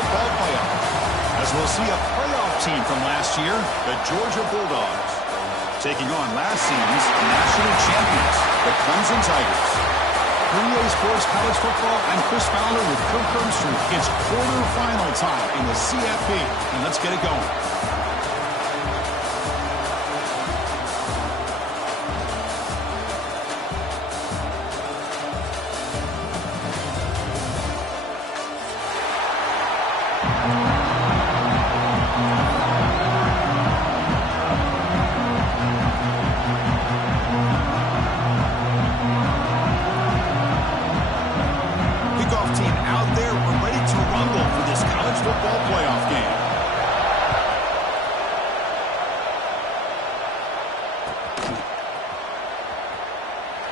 football playoff. As we'll see a playoff team from last year, the Georgia Bulldogs, taking on last season's national champions, the Clemson Tigers. 3A Sports College Football, I'm Chris Fowler with Kirk Herbstreit. It's quarterfinal time in the CFP, and let's get it going.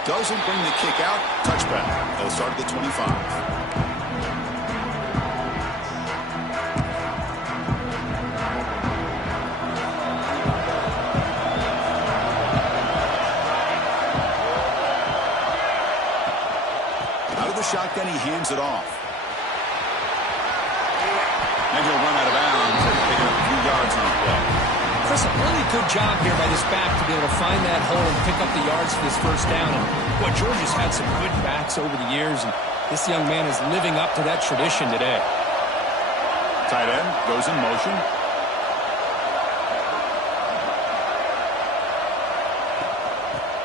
Doesn't bring the kick out. Touchback. They'll start at the 25. Out of the shotgun, he hands it off. And he'll run out of bounds and pick up a few yards on the play. Chris, a really good job here by this back to be able to find that hole and pick up the yards for this first down. And boy, Georgia's had some good backs over the years, and this young man is living up to that tradition today. Tight end goes in motion.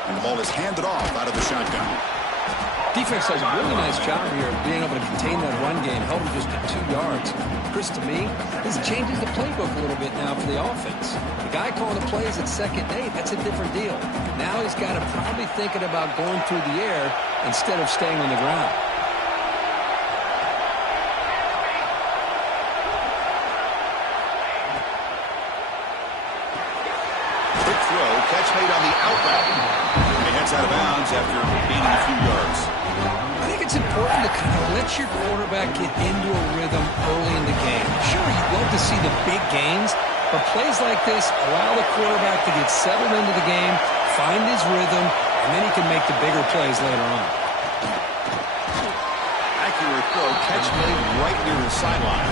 And the ball is handed off out of the shotgun. Defense does a really nice job here of being able to contain that run game, held him just to 2 yards. Chris, to me, this changes the playbook a little bit now for the offense. The guy calling the plays at 2nd and 8, that's a different deal. Now he's got to probably thinking about going through the air instead of staying on the ground. Quick throw, catch made on the out route. And he heads out of bounds after gaining a few yards. I think it's important to kind of let your quarterback get into a rhythm early in the game. Sure, you'd love to see the big gains, but plays like this allow the quarterback to get settled into the game, find his rhythm, and then he can make the bigger plays later on. Accurate throw, catch made right near the sideline.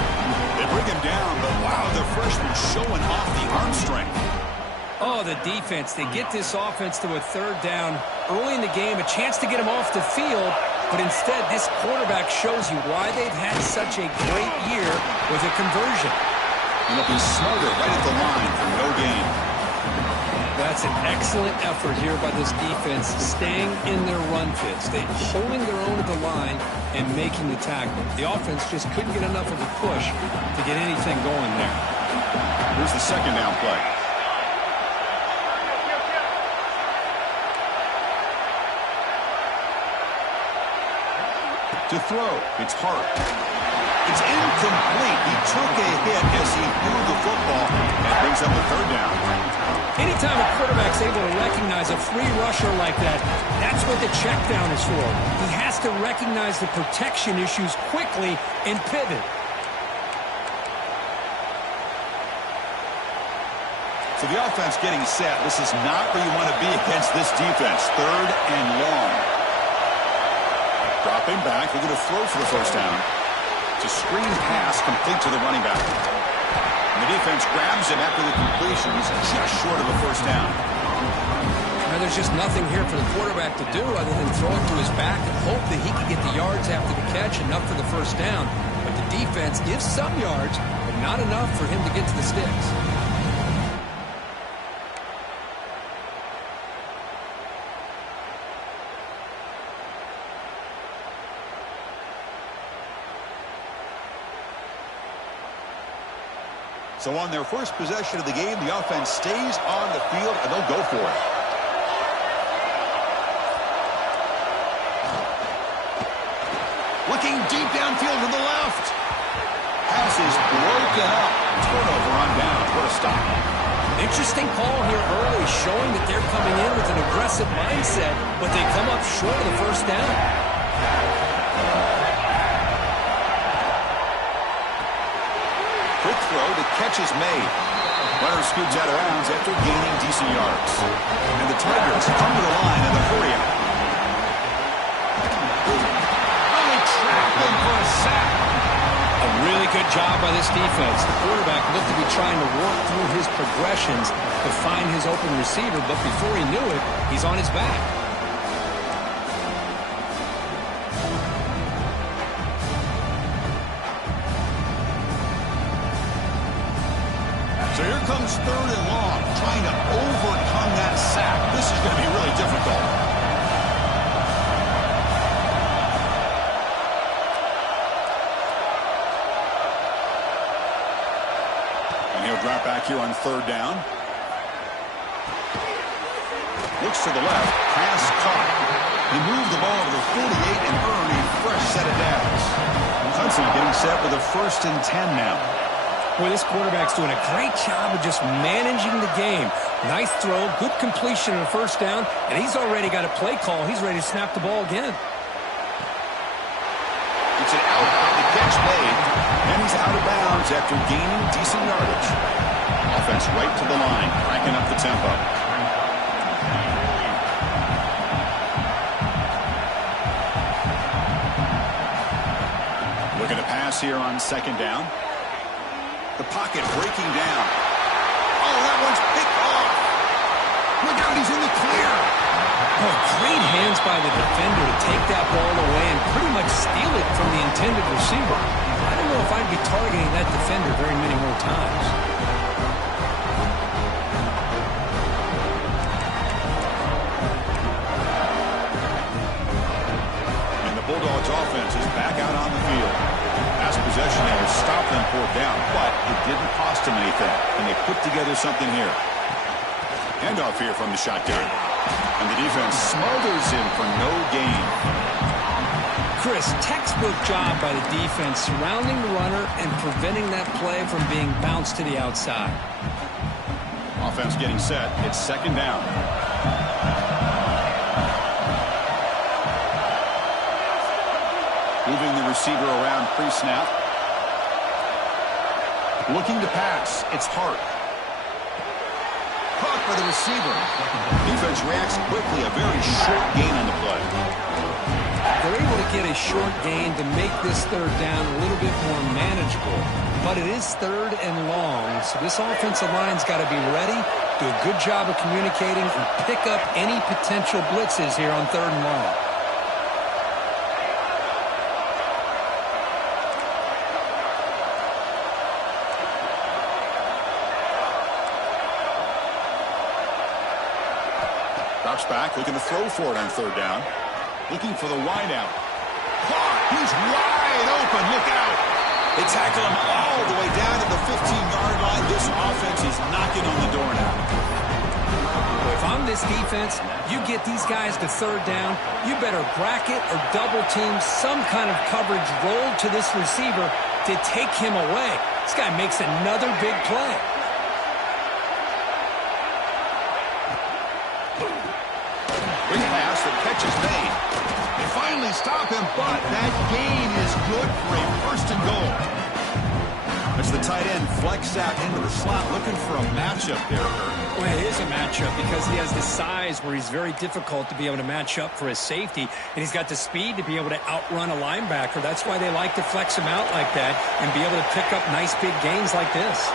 They bring him down, but wow, the freshman showing off the arm strength. Oh, the defense. They get this offense to a 3rd down early in the game, a chance to get him off the field, but instead this quarterback shows you why they've had such a great year with a conversion. And they'll be smarter right at the line for no gain. That's an excellent effort here by this defense, staying in their run fits. They're holding their own at the line and making the tackle. The offense just couldn't get enough of a push to get anything going there. Here's the 2nd down play. To throw, it's Hart. It's incomplete. He took a hit as he threw the football. That brings up a 3rd down. Anytime a quarterback's able to recognize a free rusher like that, that's what the check down is for. He has to recognize the protection issues quickly and pivot. So the offense getting set. This is not where you want to be against this defense. 3rd and long. Dropping back, they're going to throw for the first down. It's a screen pass complete to the running back. And the defense grabs him after the completion. He's just short of a first down. Now, there's just nothing here for the quarterback to do other than throw it to his back and hope that he can get the yards after the catch, enough for the first down. But the defense gives some yards, but not enough for him to get to the sticks. So on their first possession of the game, the offense stays on the field, and they'll go for it. Looking deep downfield to the left. Pass is broken up. Turnover on down. What a stop. Interesting call here early, showing that they're coming in with an aggressive mindset, but they come up short of the first down. Quick throw, the catch is made. Runner scoots out of bounds after gaining decent yards. And the Tigers come to the line in the hurry up. A really good job by this defense. The quarterback looked to be trying to work through his progressions to find his open receiver, but before he knew it, he's on his back. So here comes 3rd and long, trying to overcome that sack. This is going to be really difficult. And he'll drop back here on 3rd down. Looks to the left, pass caught. He moved the ball to the 48 and earned a fresh set of downs. Clemson getting set with a 1st and 10 now. Boy, this quarterback's doing a great job of just managing the game. Nice throw, good completion on a 1st down, and he's already got a play call. He's ready to snap the ball again. It's an out, the catch made, and he's out of bounds after gaining decent yardage. Offense right to the line, cranking up the tempo. Looking to pass here on 2nd down. The pocket breaking down. Oh, that one's picked off. Look out, he's in the clear. Oh, great hands by the defender to take that ball away and pretty much steal it from the intended receiver. I don't know if I'd be targeting that defender very many more times. And the Bulldogs offense is back out on the field. Last possession there stopped them 4th down, but it didn't cost them anything, and they put together something here. Handoff here from the shotgun, and the defense smothers him for no gain. Chris, textbook job by the defense surrounding the runner and preventing that play from being bounced to the outside. Offense getting set. It's 2nd down. Moving the receiver around pre-snap. Looking to pass. It's Hart. Caught by the receiver. Defense reacts quickly. A very short gain on the play. They're able to get a short gain to make this 3rd down a little bit more manageable. But it is 3rd and long, so this offensive line's got to be ready, do a good job of communicating, and pick up any potential blitzes here on 3rd and long. Drops back, looking to throw for it on 3rd down. Looking for the wide out. Caught! He's wide open. Look out! They tackle him all the way down to the 15-yard line. This offense is knocking on the door now. If I'm this defense, you get these guys to 3rd down, you better bracket or double team some kind of coverage roll to this receiver to take him away. This guy makes another big play. Big pass, the catch is made. They finally stop him, but that gain is good for a 1st and goal. As the tight end flex out into the slot, looking for a matchup there, Kurt. Well, it is a matchup because he has the size where he's very difficult to be able to match up for his safety, and he's got the speed to be able to outrun a linebacker. That's why they like to flex him out like that and be able to pick up nice big gains like this.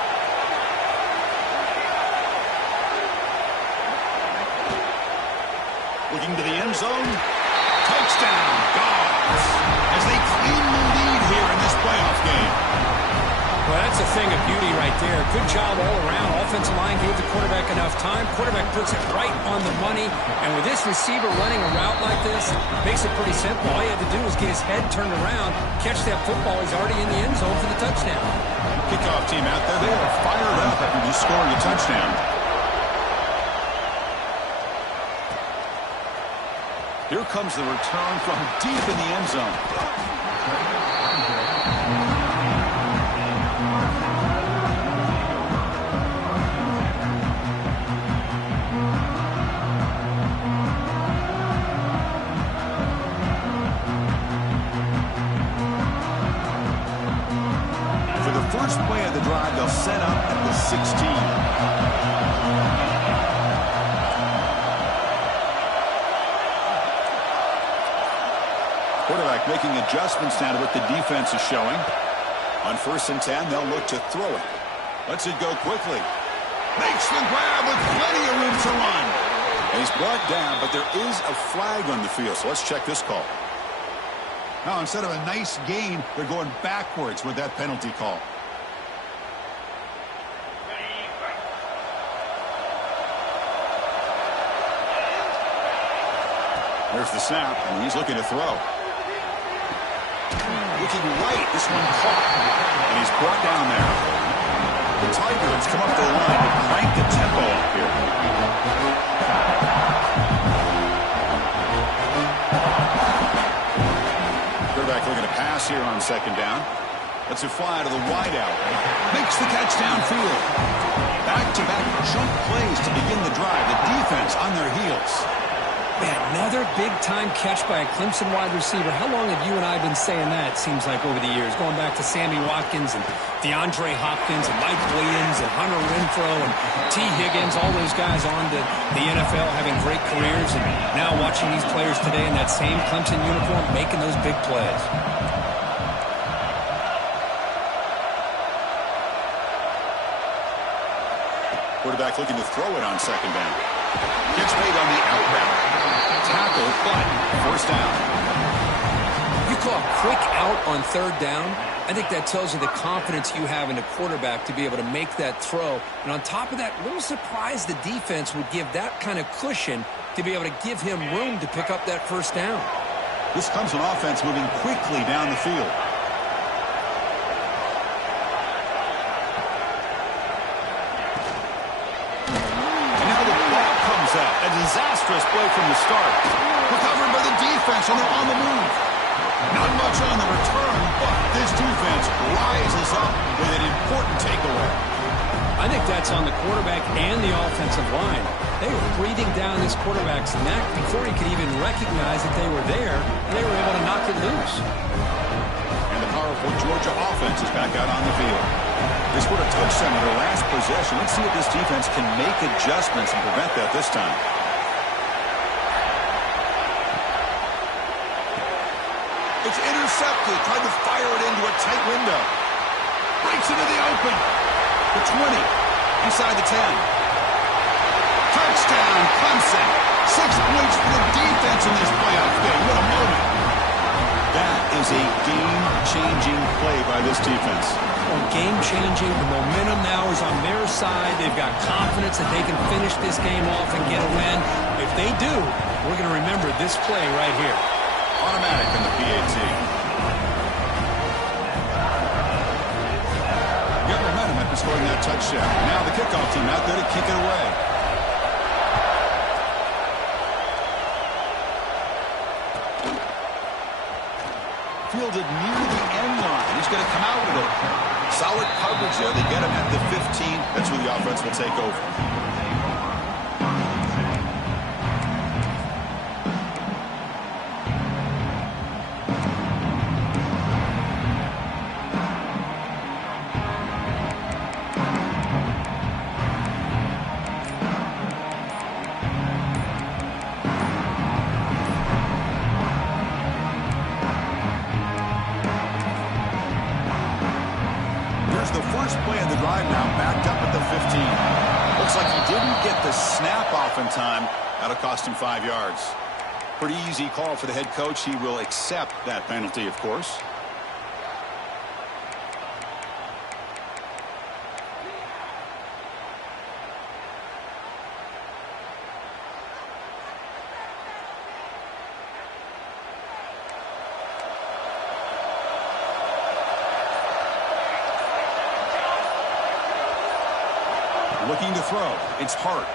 Looking to the end zone. Touchdown, Dogs, as they claim the lead here in this playoff game. Well, that's a thing of beauty right there. Good job all around. Offensive line gave the quarterback enough time. Quarterback puts it right on the money. And with this receiver running a route like this, makes it pretty simple. All you have to do is get his head turned around, catch that football. He's already in the end zone for the touchdown. Kickoff team out there, they are fired up after just scoring a touchdown. Here comes the return from deep in the end zone. For the first play of the drive, they'll set up at the 16. Quarterback making adjustments now to what the defense is showing. On 1st and 10, they'll look to throw it. Lets it go quickly. Makes the grab with plenty of room to run. And he's brought down, but there is a flag on the field, so let's check this call. Now, instead of a nice gain, they're going backwards with that penalty call. There's the snap, and he's looking to throw. Looking right, this one caught, and he's brought down there. The Tigers come up the line to crank the tempo up here. Quarterback looking to pass here on 2nd down. Lets it fly to the wideout. Makes the catch downfield. Back-to-back jump plays to begin the drive. The defense on their heels. Man, another big-time catch by a Clemson wide receiver. How long have you and I been saying that, it seems like, over the years? Going back to Sammy Watkins and DeAndre Hopkins and Mike Williams and Hunter Renfrow and T. Higgins, all those guys on to the NFL having great careers. And now watching these players today in that same Clemson uniform making those big plays. Quarterback looking to throw it on 2nd down. Gets made on the out route. Tackle, but 1st down. You call a quick out on 3rd down. I think that tells you the confidence you have in the quarterback to be able to make that throw. And on top of that, a little surprised the defense would give that kind of cushion to be able to give him room to pick up that 1st down. This comes from offense moving quickly down the field. A disastrous play from the start. Recovered by the defense, and they're on the move. Not much on the return, but this defense rises up with an important takeaway. I think that's on the quarterback and the offensive line. They were breathing down this quarterback's neck before he could even recognize that they were there, and they were able to knock it loose. And the powerful Georgia offense is back out on the field. They scored a touchdown in their last possession. Let's see if this defense can make adjustments and prevent that this time. It's intercepted. Tried to fire it into a tight window. Breaks into the open. The 20. Inside the 10. Touchdown, Clemson. 6 points for the defense in this playoff game. What a moment. That is a game-changing play by this defense. Well, game-changing. The momentum now is on their side. They've got confidence that they can finish this game off and get a win. If they do, we're going to remember this play right here. Automatic in the PAT. Got momentum after scoring that touchdown. Now the kickoff team out there to kick it away. Fielded near the end line. He's going to come out with it. Solid coverage there. They get him at the 15. That's where the offense will take over. The first play of the drive now backed up at the 15. Looks like he didn't get the snap off in time. That'll cost him 5 yards. Pretty easy call for the head coach. He will accept that penalty, of course. Looking to throw. It's Hart.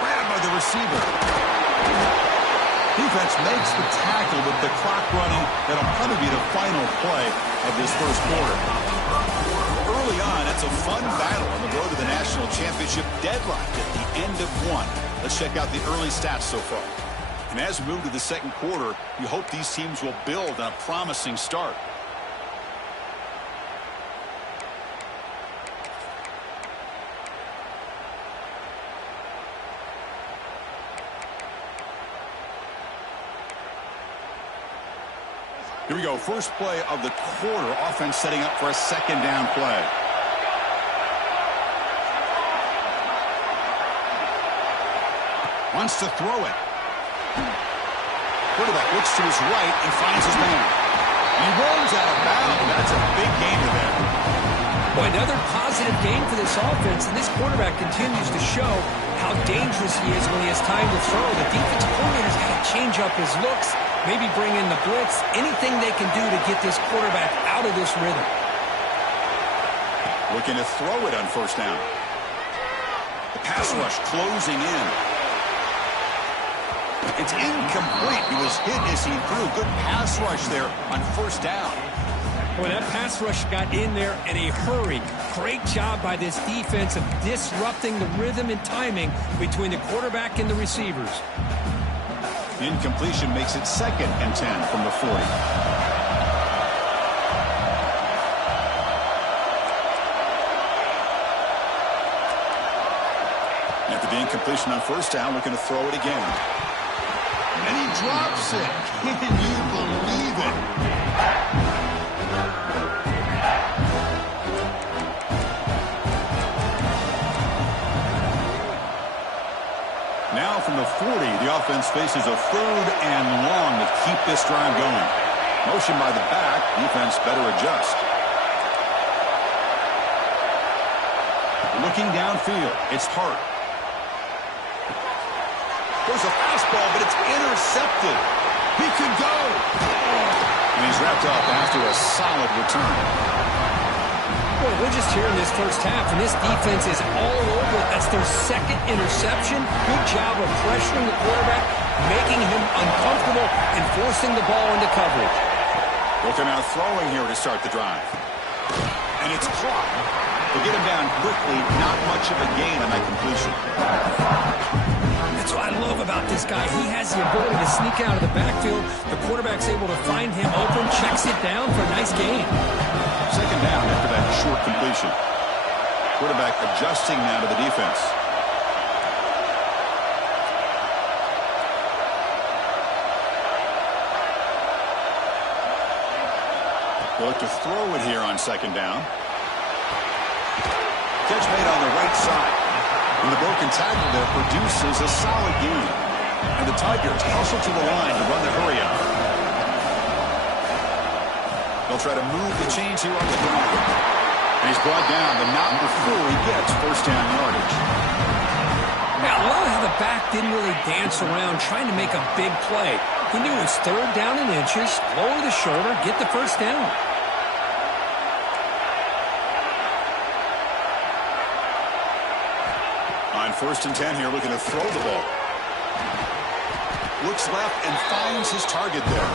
Grabbed by the receiver. Defense makes the tackle with the clock running. That'll probably be the final play of this first quarter. Early on, it's a fun battle on the road to the national championship, deadlocked at the end of one. Let's check out the early stats so far. And as we move to the second quarter, you hope these teams will build on a promising start. Here we go. First play of the quarter. Offense setting up for a second down play. Wants to throw it. Quarterback looks to his right and finds his man. He runs out of bounds. That's a big gainer there. Boy, another positive game for this offense, and this quarterback continues to show how dangerous he is when he has time to throw. The defensive coordinator's got to change up his looks, maybe bring in the blitz, anything they can do to get this quarterback out of this rhythm. Looking to throw it on first down. The pass rush closing in. It's incomplete. He was hit as he threw. Good pass rush there on first down. Boy, that pass rush got in there in a hurry. Great job by this defense of disrupting the rhythm and timing between the quarterback and the receivers. Incompletion makes it 2nd and 10 from the 40. After the incompletion on first down, looking to throw it again. And he drops it. Can you believe it? Now from the 40, the offense faces a 3rd and long to keep this drive going. Motion by the back. Defense better adjust. Looking downfield. It's Hart. There's a fastball, but it's intercepted. He could go. And he's wrapped up after a solid return. Boy, we're just here in this first half, and this defense is all over it. That's their 2nd interception. Good job of pressuring the quarterback, making him uncomfortable, and forcing the ball into coverage. Looking out throwing here to start the drive. And it's caught. They get him down quickly. Not much of a gain on that completion. That's what I love about this guy. He has the ability to sneak out of the backfield. The quarterback's able to find him open, checks it down for a nice gain. 2nd down after that short completion. Quarterback adjusting now to the defense. They'll look to throw it here on 2nd down. Catch made on the right side. And the broken tackle there produces a solid gain. And the Tigers hustle to the line to run the hurry up. They'll try to move the chains here on the ground. And he's brought down, but not before he gets first down yardage. Now, I love how the back didn't really dance around trying to make a big play. He knew it was 3rd down in inches, lower the shoulder, get the first down. On 1st and 10 here, looking to throw the ball. Looks left and finds his target there.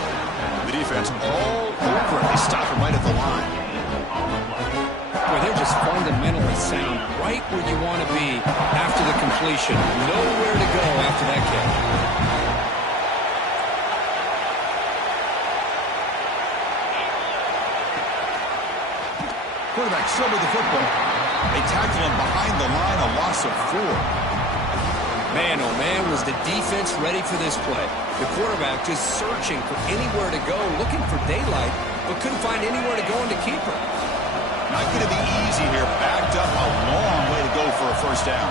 The defense all over it. They stop him right at the line. Boy, they're just fundamentally sound, right where you want to be after the completion. Nowhere to go after that kick. Quarterback still with the football. They tackle him behind the line, a loss of 4. Man, oh man, was the defense ready for this play. The quarterback just searching for anywhere to go, looking for daylight, but couldn't find anywhere to go in the keeper. Not going to be easy here. Backed up a long way to go for a first down.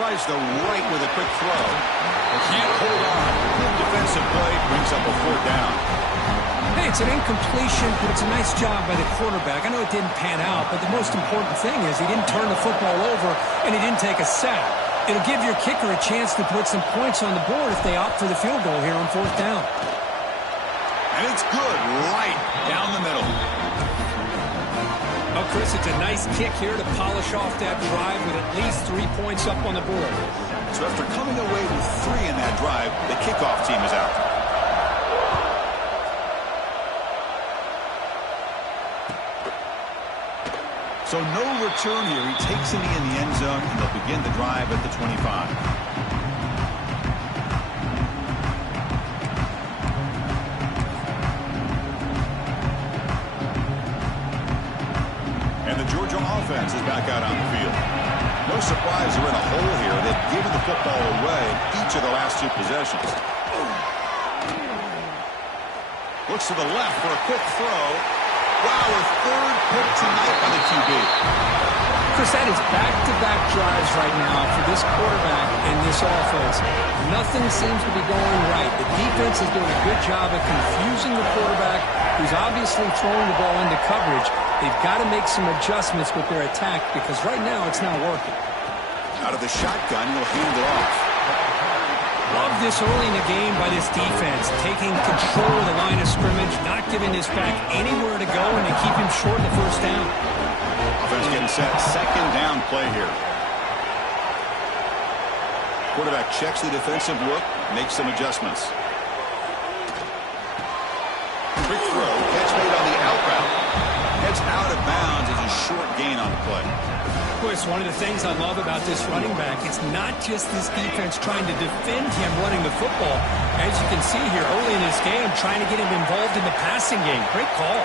Tries the right with a quick throw. Can't hold on. Good defensive play brings up a 4th down. Hey, it's an incompletion, but it's a nice job by the quarterback. I know it didn't pan out, but the most important thing is he didn't turn the football over and he didn't take a sack. It'll give your kicker a chance to put some points on the board if they opt for the field goal here on 4th down. And it's good right down the middle. Oh, Chris, it's a nice kick here to polish off that drive with at least 3 points up on the board. So after coming away with 3 in that drive, the kickoff team is out. So no return here. He takes a knee in the end zone, and they'll begin the drive at the 25. And the Georgia offense is back out on the field. No surprise they're in a hole here. They've given the football away each of the last 2 possessions. Looks to the left for a quick throw. Wow, a third pick tonight by the QB. Chris, that is back-to-back drives right now for this quarterback and this offense. Nothing seems to be going right. The defense is doing a good job of confusing the quarterback, who's obviously throwing the ball into coverage. They've got to make some adjustments with their attack because right now it's not working. Out of the shotgun, he'll hand it off. Love this early in the game by this defense, taking control of the line of scrimmage, not giving this back anywhere to go, and they keep him short of the first down. Offense getting set. Second down play here. Quarterback checks the defensive look, makes some adjustments. Quick throw, catch made on the out route. Heads out of bounds as a short gain on the play. Chris, one of the things I love about this running back, it's not just this defense trying to defend him running the football. As you can see here early in this game, trying to get him involved in the passing game. Great call.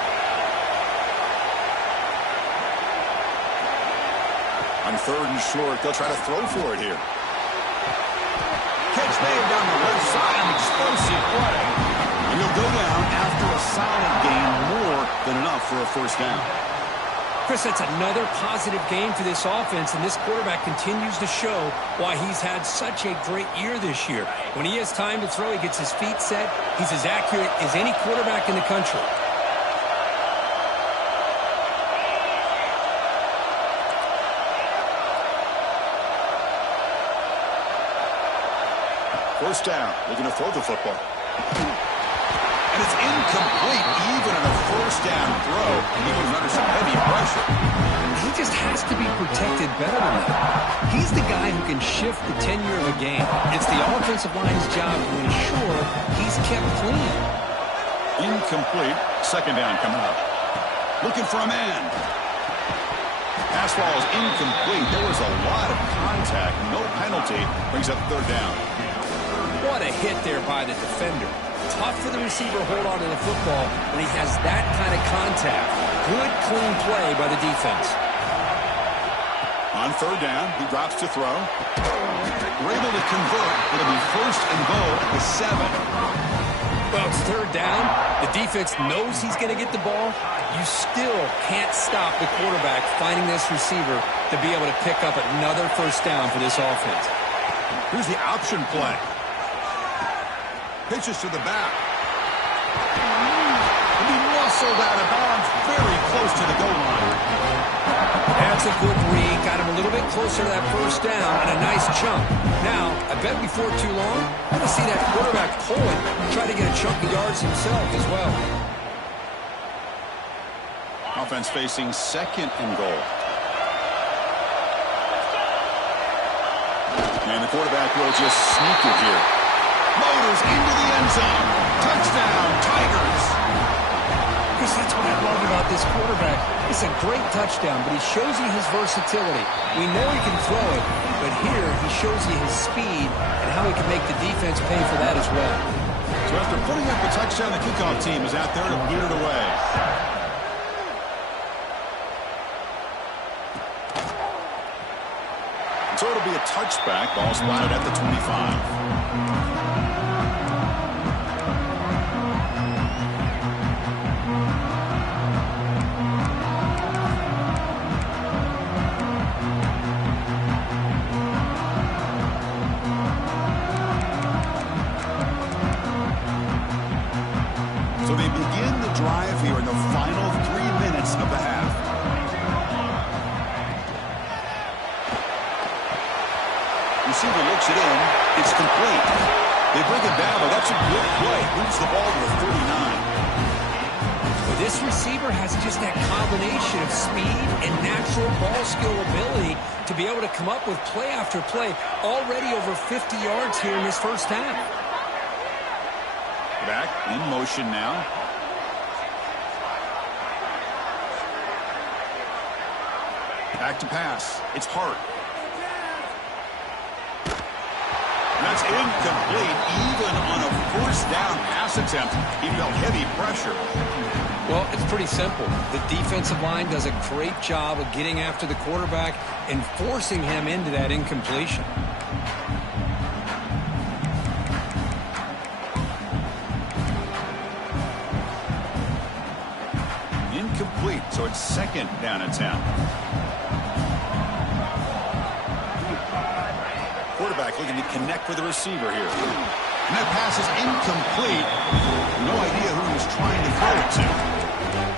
On third and short, they'll try to throw for it here. Catch made down the left side, an explosive play. And he'll go down after a solid gain, more than enough for a first down. Chris, that's another positive game for this offense, and this quarterback continues to show why he's had such a great year this year. When he has time to throw, he gets his feet set. He's as accurate as any quarterback in the country. First down, looking to throw the football. And it's incomplete, even on a first down throw. And he was under some heavy pressure. He just has to be protected better than that. He's the guy who can shift the tenure of a game. It's the offensive line's job to ensure he's kept clean. Incomplete. Second down coming up. Looking for a man. Pass ball is incomplete. There was a lot of contact. No penalty. Brings up third down. What a hit there by the defender. Tough for the receiver to hold on to the football when he has that kind of contact. Good, clean play by the defense. On third down, he drops to throw. We're able to convert. It'll be first and goal at the 7. Well, it's third down. The defense knows he's going to get the ball. You still can't stop the quarterback finding this receiver to be able to pick up another first down for this offense. Here's the option play. Pitches to the back. And he muscled out of bounds very close to the goal line. That's a good read. Got him a little bit closer to that first down and a nice chunk. Now, I bet before too long, we're going to see that quarterback pull it and try to get a chunk of yards himself as well. Offense facing second and goal. And the quarterback will just sneak it here. Motors into the end zone. Touchdown, Tigers. Chris, that's what I love about this quarterback. It's a great touchdown, but he shows you his versatility. We know he can throw it, but here he shows you his speed and how he can make the defense pay for that as well. So after putting up a touchdown, the kickoff team is out there to boot it away. So it'll be a touchback. Ball spotted at the 25. So they begin the drive here in the final 3 minutes of the half. Receiver looks it in. It's complete. They bring it down, but that's a good play. Moves the ball to the 39. Well, this receiver has just that combination of speed and natural ball skill ability to be able to come up with play after play. Already over 50 yards here in this first half. Back in motion now. Back to pass. It's Hart. That's incomplete. Even on a first down pass attempt, he felt heavy pressure. Well, it's pretty simple. The defensive line does a great job of getting after the quarterback and forcing him into that incompletion. incomplete, so it's second down and 10. Quarterback looking to connect with the receiver here. And that pass is incomplete. No idea who he was trying to throw it to.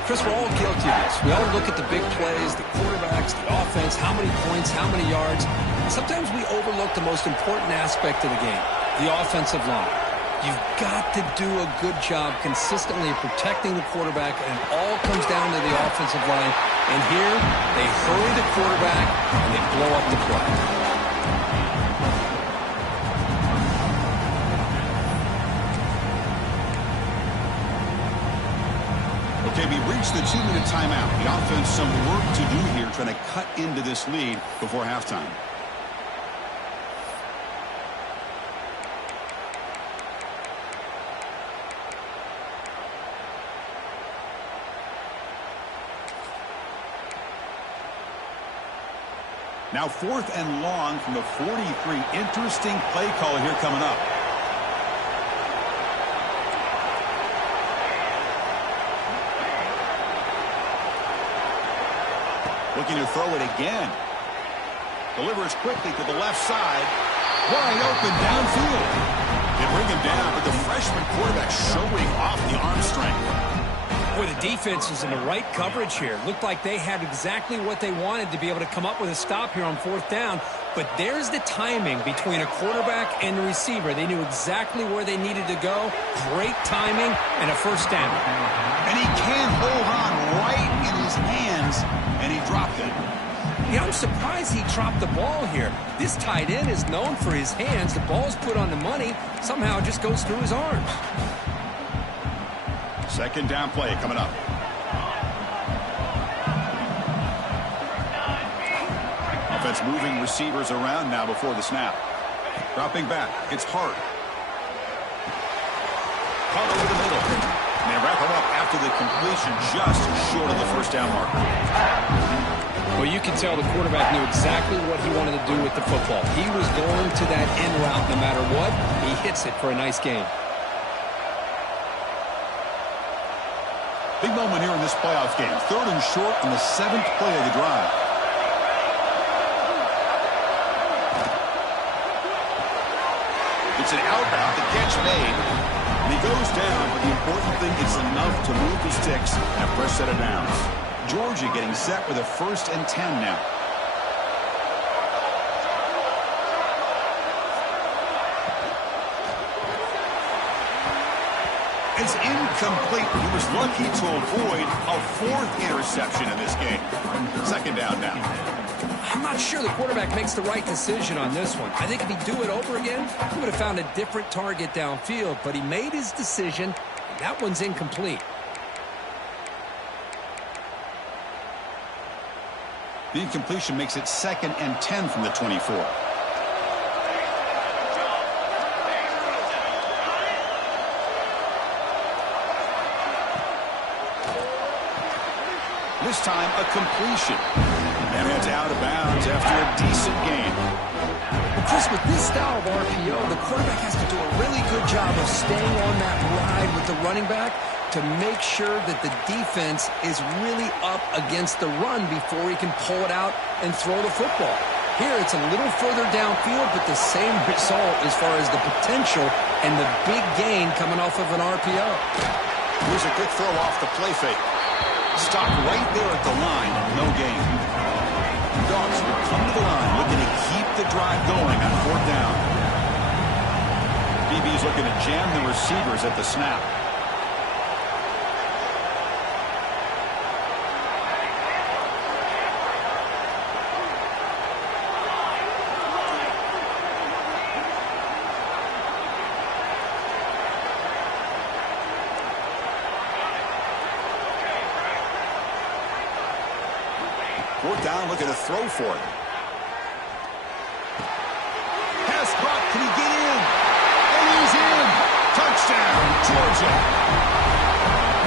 Chris, we're all guilty of this. We all look at the big plays, the quarterbacks, the offense, how many points, how many yards. Sometimes we overlook the most important aspect of the game, the offensive line. You've got to do a good job consistently protecting the quarterback, and it all comes down to the offensive line. And here, they hurry the quarterback, and they blow up the play. Okay, we reached the 2-minute timeout. The offense some work to do here, trying to cut into this lead before halftime. Now 4th and long from the 43. Interesting play call here coming up. Looking to throw it again. Delivers quickly to the left side. Wide open downfield. They bring him down, but the freshman quarterback showing off the arm strength. Boy, the defense is in the right coverage here. Looked like they had exactly what they wanted to be able to come up with a stop here on 4th down. But there's the timing between a quarterback and the receiver. They knew exactly where they needed to go. Great timing and a first down. And he can't hold on right in his hands, and he dropped it. Yeah, I'm surprised he dropped the ball here. This tight end is known for his hands. The ball's put on the money. Somehow it just goes through his arms. Second down play coming up. Offense moving receivers around now before the snap. Dropping back. It's Hart. Caught over the middle. And they wrap him up after the completion, just short of the first down marker. Well, you can tell the quarterback knew exactly what he wanted to do with the football. He was going to that end route no matter what. He hits it for a nice gain. Big moment here in this playoff game. 3rd and short on the 7th play of the drive. It's an outbound, the catch made. And he goes down, but the important thing is enough to move the sticks and a fresh set of downs. Georgia getting set with a 1st and 10 now. It's incomplete. He was lucky to avoid a 4th interception in this game. Second down now. I'm not sure the quarterback makes the right decision on this one. I think if he'd do it over again, he would have found a different target downfield, but he made his decision. That one's incomplete. The incompletion makes it 2nd and 10 from the 24. This time, a completion. And it's out of bounds after a decent gain. Well, Chris, with this style of RPO, the quarterback has to do a really good job of staying on that ride with the running back to make sure that the defense is really up against the run before he can pull it out and throw the football. Here, it's a little further downfield, but the same result as far as the potential and the big gain coming off of an RPO. Here's a quick throw off the play fake. Stopped right there at the line, no gain. Dogs will come to the line looking to keep the drive going on 4th down. BB's looking to jam the receivers at the snap. Fourth down, looking to throw for it. Pass caught. Can he get in? And he's in. Touchdown, Georgia.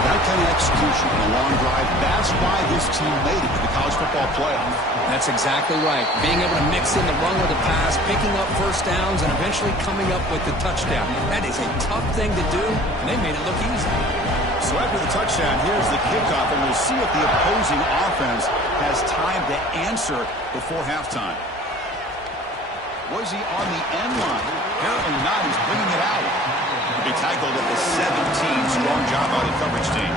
That kind of execution on a long drive, that's why this team made it to the college football playoff. That's exactly right. Being able to mix in the run with the pass, picking up first downs, and eventually coming up with the touchdown. That is a tough thing to do, and they made it look easy. So after the touchdown, here's the kickoff, and we'll see if the opposing offense has time to answer before halftime. Was he on the end line? Apparently not. He's bringing it out. He'll be tackled at the 17. Strong job by the coverage team.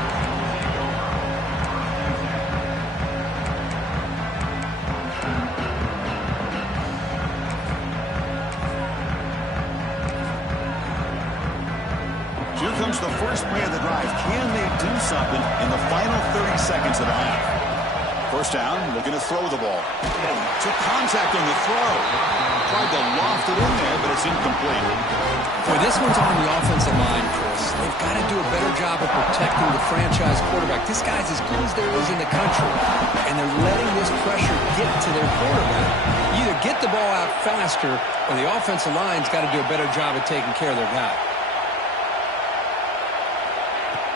Here comes the first play of the drive. Can they do something in the final 30 seconds of the half? First down, looking to throw the ball. Took contact on the throw. Tried to loft it in there, but it's incomplete. Boy, this one's on the offensive line, Chris. They've got to do a better job of protecting the franchise quarterback. This guy's as good as there is in the country, and they're letting this pressure get to their quarterback. You either get the ball out faster, or the offensive line's got to do a better job of taking care of their guy.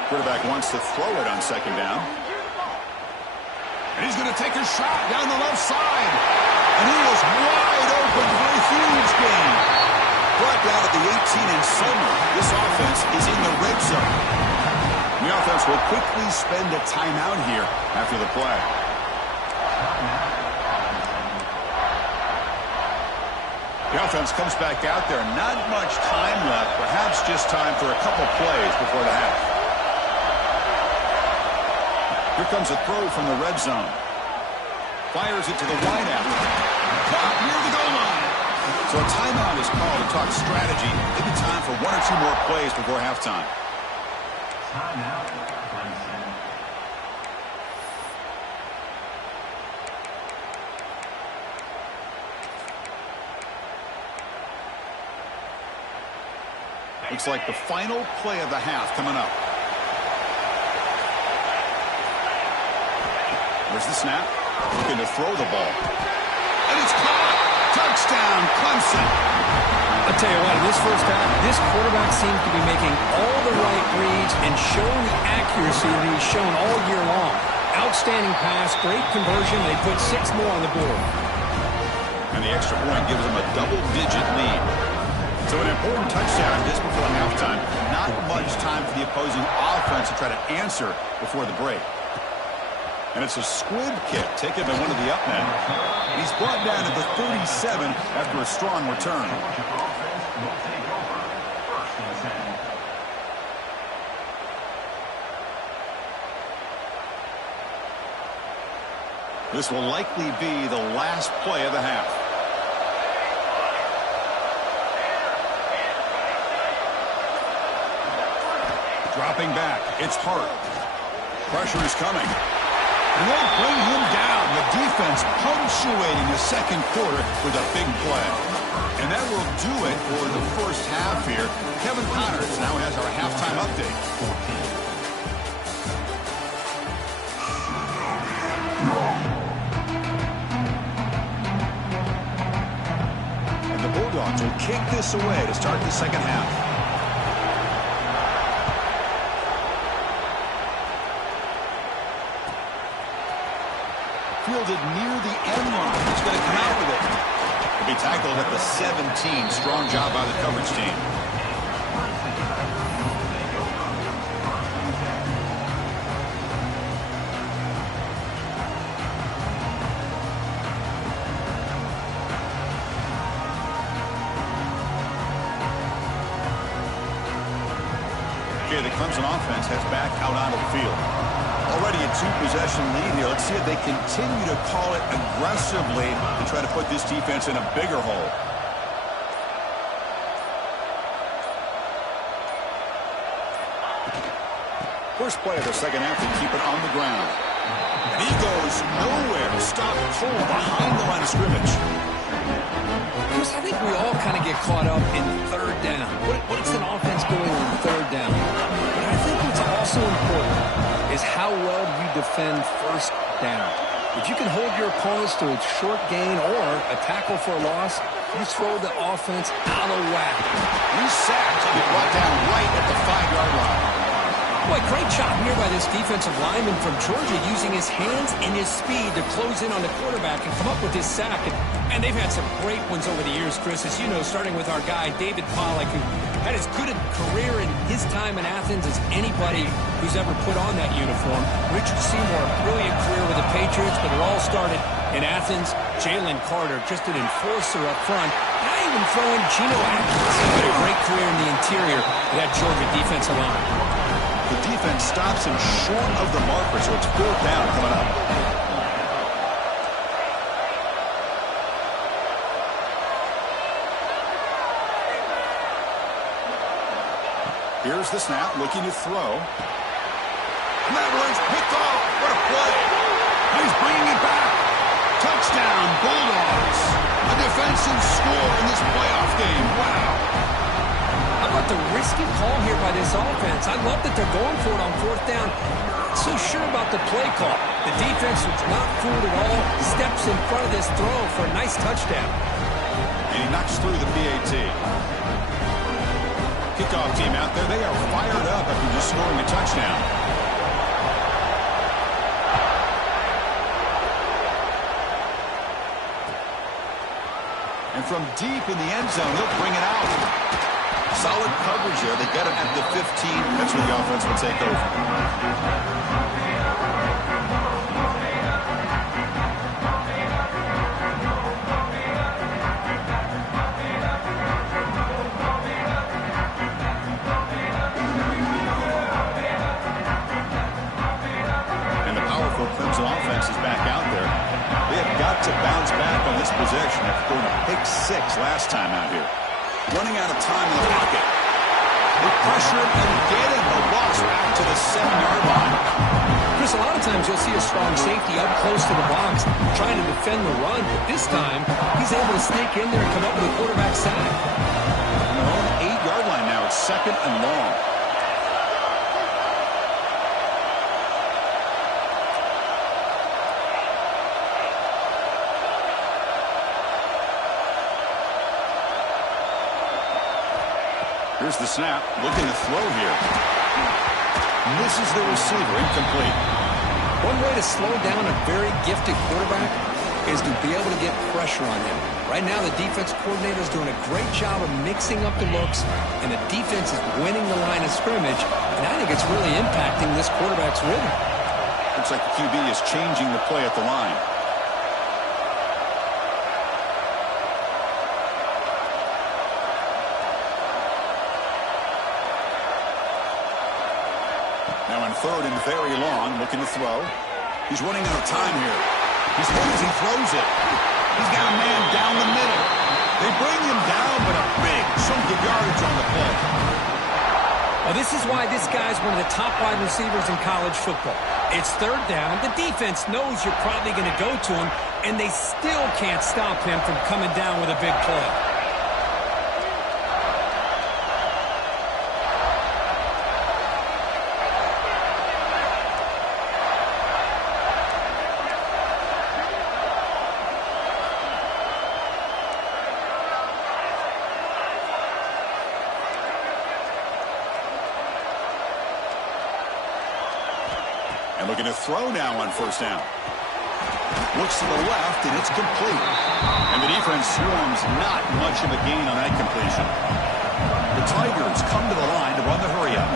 Quarterback wants to throw it on second down. And he's going to take a shot down the left side. And he is wide open for a huge gain. Brought down at the 18, and suddenly this offense is in the red zone. The offense will quickly spend a timeout here after the play. The offense comes back out there. Not much time left. Perhaps just time for a couple plays before the half. Here comes a throw from the red zone. Fires it to the wideout. Caught near the goal line. So a timeout is called to talk strategy. Maybe time for one or two more plays before halftime. Timeout. Looks like the final play of the half coming up. There's the snap. Looking to throw the ball. And it's caught. Touchdown, Clemson. I'll tell you what, in this first half, this quarterback seems to be making all the right reads and showing the accuracy that he's shown all year long. Outstanding pass, great conversion. They put 6 more on the board. And the extra point gives them a double-digit lead. So an important touchdown just before halftime. Not much time for the opposing offense to try to answer before the break. And it's a squib kick taken by one of the up men. And he's brought down to the 37 after a strong return. This will likely be the last play of the half. Dropping back, it's Hart. Pressure is coming. And they'll bring him down. The defense punctuating the second quarter with a big play. And that will do it for the first half here. Kevin Connors now has our halftime update. And the Bulldogs will kick this away to start the second half. Fielded near the end line. He's going to come out with it. He'll be tackled at the 17. Strong job by the coverage team. Okay, the Clemson offense heads back out onto the field. Already a 2-possession lead here. Let's see if they continue to call it aggressively to try to put this defense in a bigger hole. First play of the second half to keep it on the ground. And he goes nowhere. Stop cold behind the line of scrimmage. Chris, I think we all kind of get caught up in third down. What's an offense doing on third down? But I think what's also important is how well you defend first down. If you can hold your opponents to a short gain or a tackle for a loss, you throw the offense out of whack. He's sacked. He'll be brought down right at the 5-yard line. Boy, great job here by this defensive lineman from Georgia using his hands and his speed to close in on the quarterback and come up with this sack. And they've had some great ones over the years, Chris, as you know, starting with our guy, David Pollack, who had as good a career in his time in Athens as anybody who's ever put on that uniform. Richard Seymour, brilliant career with the Patriots, but it all started in Athens. Jalen Carter, just an enforcer up front. And I even throw in Geno Atkins, who had a great career in the interior of that Georgia defensive line. The defense stops him short of the marker, so it's 4th down coming up. Here's the snap, looking to throw. And that runs picked off. What a play. And he's bringing it back. Touchdown, Bulldogs. A defensive score in this playoff game. Wow. How about the risky call here by this offense? I love that they're going for it on 4th down. Not so sure about the play call. The defense was not fooled at all. Steps in front of this throw for a nice touchdown. And he knocks through the PAT. Kickoff team out there. They are fired up after just scoring a touchdown. And from deep in the end zone, he'll bring it out. Solid coverage there. They get him at the 15. That's where the offense will take over. Clemson offense is back out there. They have got to bounce back on this possession after throwing a pick 6 last time out here. Running out of time in the pocket. They pressure and get him. A loss back to the 7-yard line. Chris, a lot of times you'll see a strong safety up close to the box trying to defend the run, but this time he's able to sneak in there and come up with a quarterback sack. On their own 8-yard line now. It's 2nd and long. Here's the snap, looking to throw here. Misses the receiver, incomplete. One way to slow down a very gifted quarterback is to be able to get pressure on him. Right now, the defense coordinator is doing a great job of mixing up the looks, and the defense is winning the line of scrimmage, and I think it's really impacting this quarterback's rhythm. Looks like the QB is changing the play at the line. Now on 3rd and very long, looking to throw. He's running out of time here. He's moves and throws it. He's got a man down the middle. They bring him down, but a big chunk of yardage on the play. Well, this is why this guy's one of the top wide receivers in college football. It's 3rd down. The defense knows you're probably going to go to him, and they still can't stop him from coming down with a big play. And looking to throw now on 1st down. Looks to the left, and it's complete. And the defense swarms not much of a gain on that completion. The Tigers come to the line to run the hurry-up.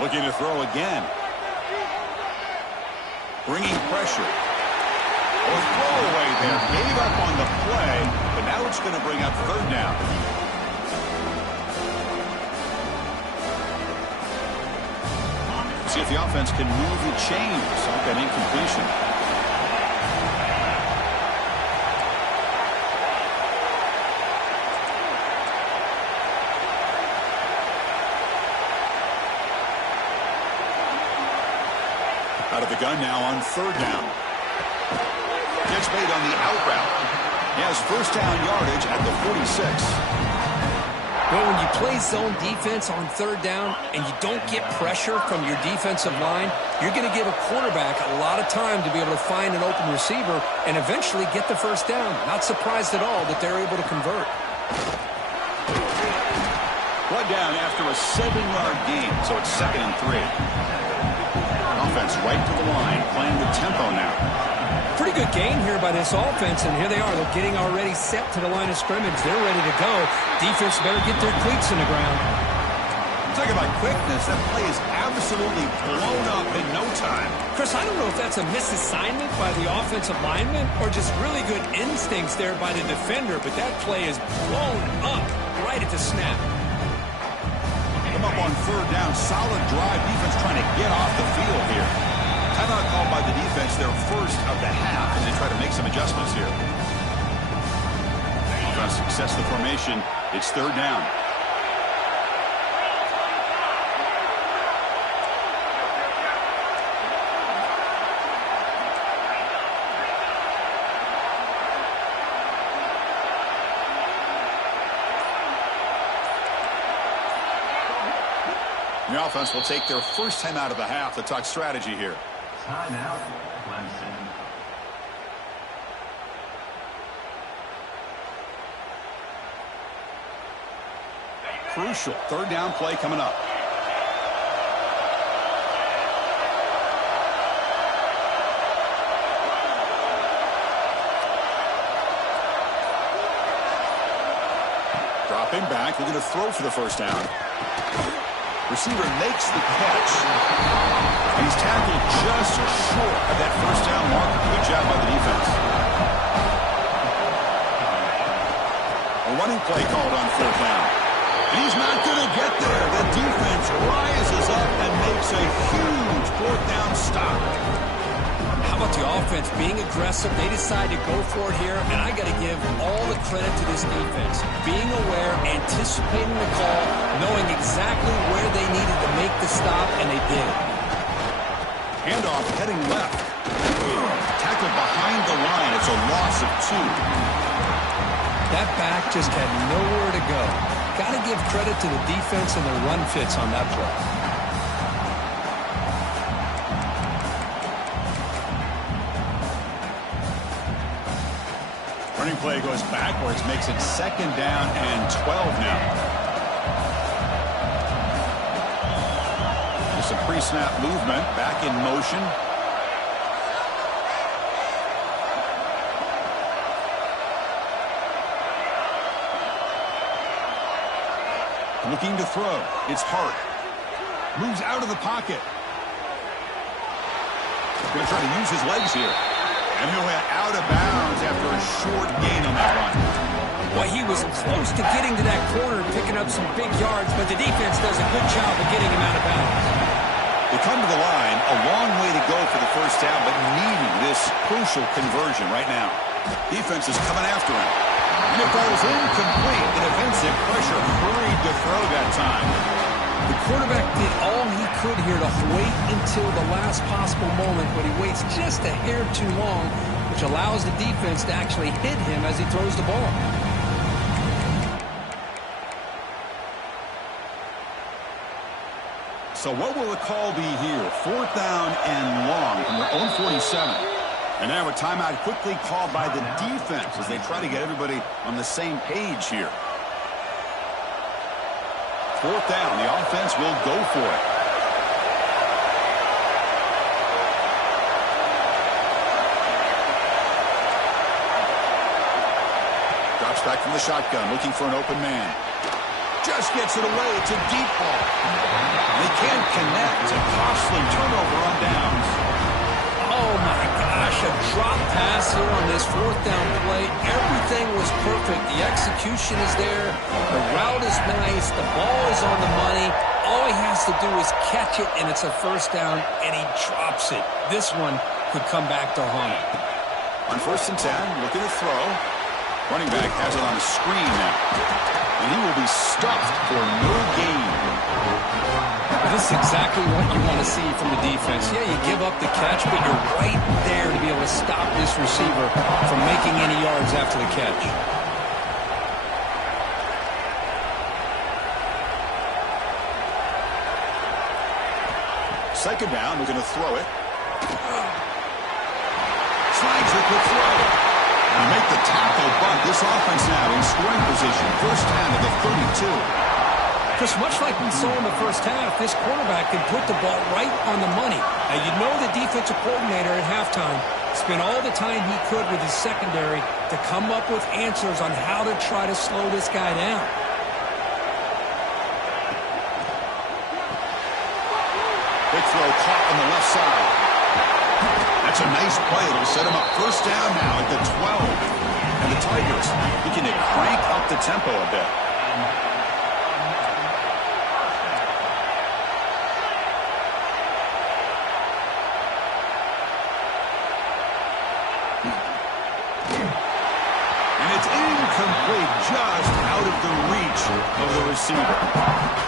Looking to throw again. Bringing pressure. A throwaway there. Gave up on the play, but now it's going to bring up 3rd down. See if the offense can move the chains off that incompletion. Out of the gun now on 3rd down. Gets made on the out route. He has first down yardage at the 46. Well, when you play zone defense on third down and you don't get pressure from your defensive line, you're going to give a quarterback a lot of time to be able to find an open receiver and eventually get the first down. Not surprised at all that they're able to convert. One down after a 7-yard gain, so it's 2nd and 3. Offense right to the line, playing with tempo now. Pretty good game here by this offense, and here they are. They're getting already set to the line of scrimmage. They're ready to go. Defense better get their cleats in the ground. Talk about quickness. That play is absolutely blown up in no time. Chris, I don't know if that's a misassignment by the offensive lineman or just really good instincts there by the defender, but that play is blown up right at the snap. Come up on third down. Solid drive. Defense trying to get off the field here. Timeout called by the defense, their first of the half, as they try to make some adjustments here. Offense success the formation. It's third down. The offense will take their first time out of the half to talk strategy here. Timeout, Clemson. Crucial third down play coming up. Dropping back, looking to throw for the first down. Receiver makes the catch. And he's tackled just short of that first down mark. Good job by the defense. A running play called on fourth down. And he's not going to get there. The defense rises up and makes a huge fourth down stop. How about the offense being aggressive? They decide to go for it here, and I got to give all the credit to this defense. Being aware, anticipating the call, knowing exactly where they needed to make the stop, and they did. Handoff heading left. Tackled behind the line. It's a loss of 2. That back just had nowhere to go. Got to give credit to the defense and their run fits on that play. Running play goes backwards, makes it second down and 12 now. There's some pre-snap movement, back in motion. Looking to throw. It's Hart. Moves out of the pocket. Going to try to use his legs here. And he'll head out of bounds after a short gain on that run. Well, he was close to getting to that corner, picking up some big yards, but the defense does a good job of getting him out of bounds. They come to the line, a long way to go for the first down, but needing this crucial conversion right now. Defense is coming after him. And it falls incomplete. The defensive pressure hurried to throw that time. The quarterback did all he could here to wait until the last possible moment, but he waits just a hair too long, which allows the defense to actually hit him as he throws the ball. So what will the call be here? Fourth down and long from their own 47. And now a timeout quickly called by the defense as they try to get everybody on the same page here. Fourth down, the offense will go for it. Drops back from the shotgun, looking for an open man. Just gets it away. It's a deep ball. They can't connect. A costly turnover on downs. Oh, my gosh, a drop pass here on this fourth down play. Everything was perfect. The execution is there. The route is nice. The ball is on the money. All he has to do is catch it, and it's a first down, and he drops it. This one could come back to haunt him. On 1st and 10, looking to throw. Running back has it on a screen now. And he will be stuffed for no gain. This is exactly what you want to see from the defense. Yeah, you give up the catch, but you're right there to be able to stop this receiver from making any yards after the catch. Second down, we're going to throw it. Slides it with throw. And make the tackle, but this offense now in scoring position. First down to the 32. Just much like we saw in the first half, this quarterback can put the ball right on the money. Now, you know the defensive coordinator at halftime spent all the time he could with his secondary to come up with answers on how to try to slow this guy down. Big throw caught on the left side. That's a nice play. It'll set him up first down now at the 12. And the Tigers looking to crank up the tempo a bit. Incomplete, just out of the reach of the receiver.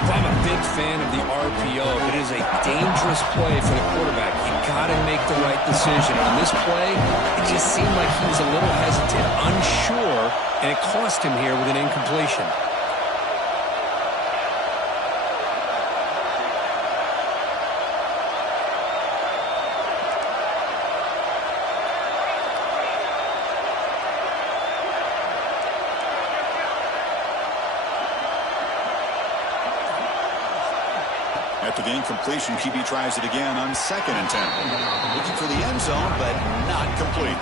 I'm a big fan of the RPO. It is a dangerous play for the quarterback. You got to make the right decision. On this play, it just seemed like he was a little hesitant, unsure, and it cost him here with an incompletion. After the incompletion, QB tries it again on 2nd and 10. Looking for the end zone, but not complete.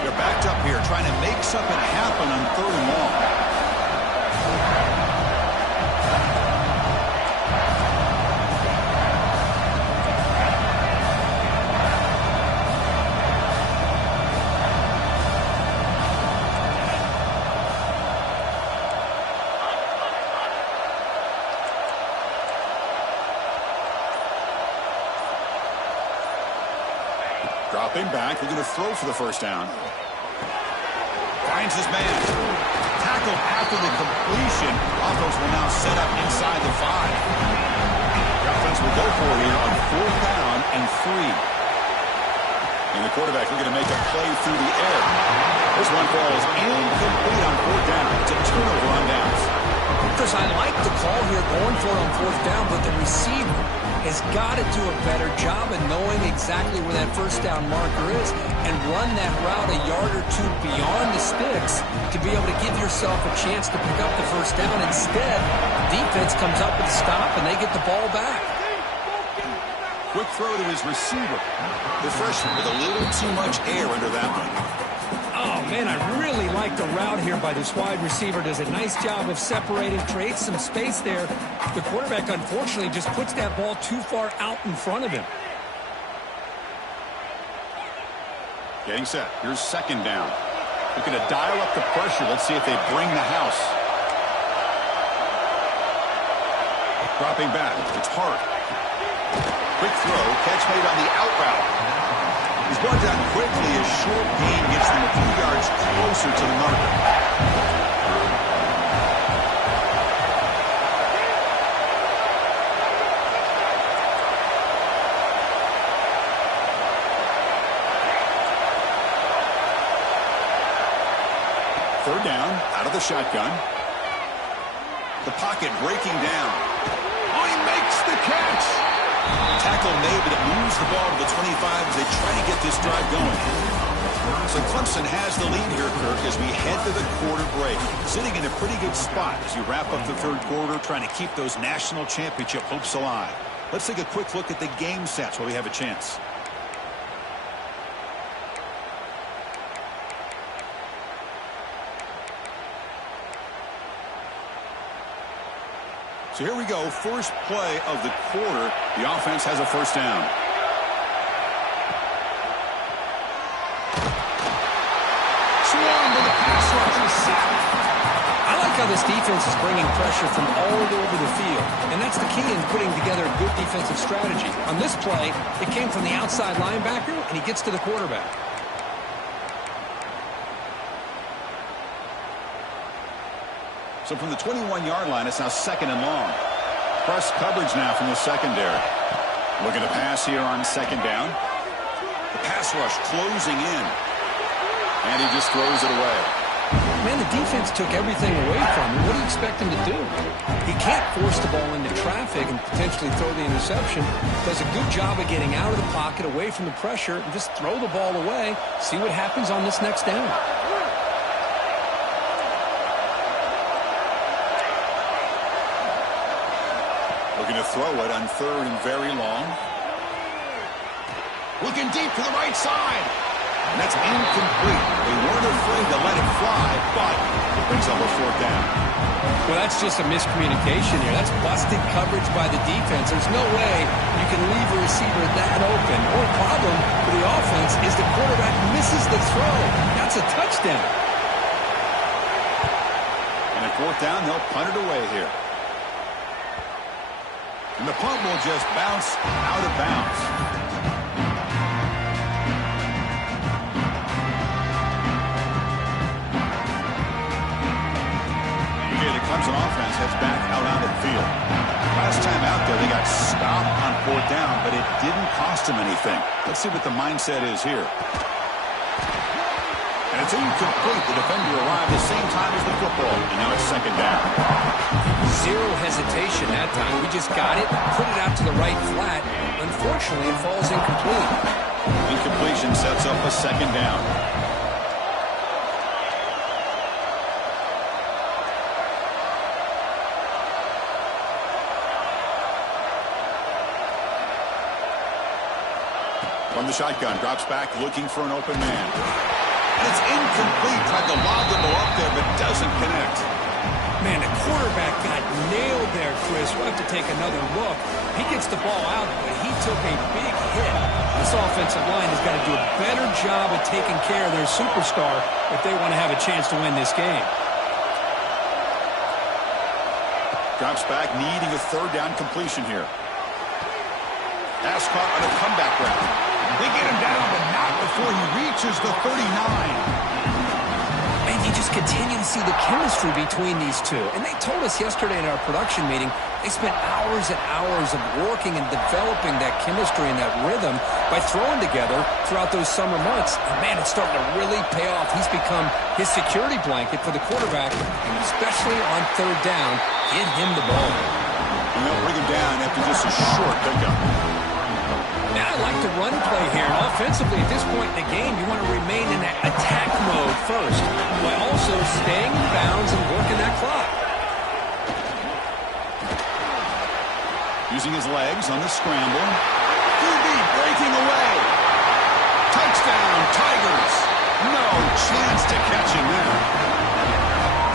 They're backed up here, trying to make something happen on 3rd and long. Dropping back, we're going to throw for the first down. Finds his man. Tackle after the completion. Offense will now set up inside the 5. The offense will go for it here on 4th down and 3. And the quarterback looking to make a play through the air. This one falls incomplete on 4th down. It's a turnover on downs. Chris, I like the call here going for it on 4th down, but the receiver has got to do a better job of knowing exactly where that first down marker is and run that route a yard or two beyond the sticks to be able to give yourself a chance to pick up the first down. Instead, defense comes up with a stop and they get the ball back. Quick throw to his receiver. The freshman with a little too much air under that one. Oh, man, I really like the route here by this wide receiver. Does a nice job of separating, creates some space there. The quarterback, unfortunately, just puts that ball too far out in front of him. Getting set. Here's 2nd down. Looking to dial up the pressure. Let's see if they bring the house. Dropping back. It's Hart. Quick throw. Catch made on the out route. He's brought down quickly. A short gain gets them a few yards closer to the marker. Third down, out of the shotgun. The pocket breaking down. Oh, he makes the catch. Tackle made, but it moves the ball to the 25 as they try to get this drive going. So Clemson has the lead here, Kirk, as we head to the quarter break. Sitting in a pretty good spot as you wrap up the 3rd quarter, trying to keep those national championship hopes alive. Let's take a quick look at the game sets while we have a chance. So here we go, first play of the quarter. The offense has a first down. Swarm to the pass rush is sacked. I like how this defense is bringing pressure from all over the field, and that's the key in putting together a good defensive strategy. On this play, it came from the outside linebacker, and he gets to the quarterback. So from the 21-yard line, it's now 2nd and long. Press coverage now from the secondary. Looking to pass here on 2nd down. The pass rush closing in. And he just throws it away. Man, the defense took everything away from him. What do you expect him to do? He can't force the ball into traffic and potentially throw the interception. Does a good job of getting out of the pocket, away from the pressure, and just throw the ball away. See what happens on this next down. Looking to throw it on 3rd and very long. Looking deep to the right side. And that's incomplete. They weren't afraid to let it fly, but it brings up a 4th down. Well, that's just a miscommunication here. That's busted coverage by the defense. There's no way you can leave a receiver that open. The only problem for the offense is the quarterback misses the throw. That's a touchdown. And at 4th down, they'll punt it away here. And the punt will just bounce out of bounds. Clemson offense heads back out onto the field. Last time out there, they got stopped on 4th down, but it didn't cost them anything. Let's see what the mindset is here. And it's incomplete. The defender arrived the same time as the football, and now it's 2nd down. Zero hesitation that time. We just got it, put it out to the right flat. Unfortunately, it falls incomplete. Incompletion sets up a 2nd down. From the shotgun, drops back, looking for an open man. And it's incomplete. Tried to lob the ball up there, but doesn't connect. Man, the quarterback got nailed there, Chris. We'll have to take another look. He gets the ball out, but he took a big hit. This offensive line has got to do a better job of taking care of their superstar if they want to have a chance to win this game. Drops back, needing a 3rd down completion here. Pass caught on a comeback route. They get him down, but not before he reaches the 39. And you just continue to see the chemistry between these two. And they told us yesterday in our production meeting, they spent hours and hours of working and developing that chemistry and that rhythm by throwing together throughout those summer months. And man, it's starting to really pay off. He's become his security blanket for the quarterback, and especially on 3rd down, get him the ball. And they'll bring him down after just a short pickup. Now I like the run play here. And offensively, at this point in the game, you want to remain in that attack mode first, while also staying in bounds and working that clock. Using his legs on the scramble. QB breaking away. Touchdown, Tigers. No chance to catch him there.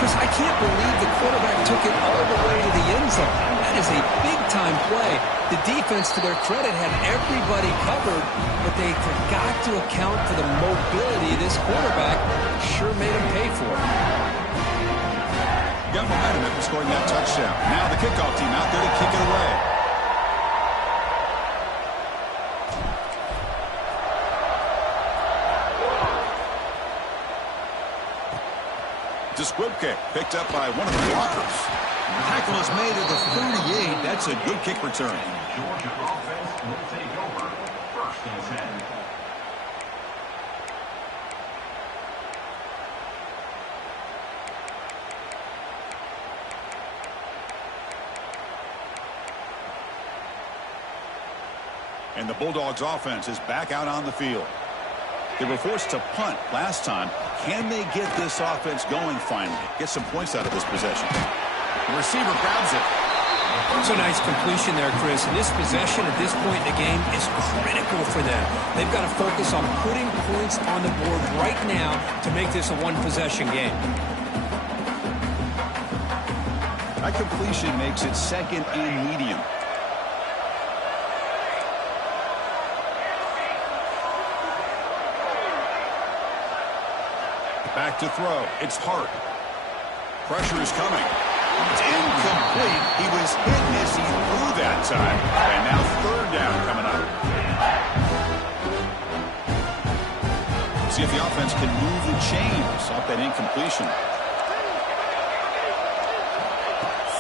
Chris, I can't believe the quarterback took it all the way to the end zone. That is a big-time play. The defense, to their credit, had everybody covered, but they forgot to account for the mobility of this quarterback. Sure made him pay for it. Got momentum after scoring that touchdown. Now the kickoff team out there to kick it away. It's a squib kick picked up by one of the blockers. The tackle is made at the 38. That's a good kick return. Georgia offense will take over 1st and 10. And the Bulldogs offense is back out on the field. They were forced to punt last time. Can they get this offense going finally? Get some points out of this possession. The receiver grabs it. It's a nice completion there, Chris. And this possession at this point in the game is critical for them. They've got to focus on putting points on the board right now to make this a one-possession game. That completion makes it 2nd and medium. Back to throw. It's Hart. Pressure is coming. It's incomplete. He was hit as he threw that time. And now 3rd down coming up. See if the offense can move the chains off that incompletion.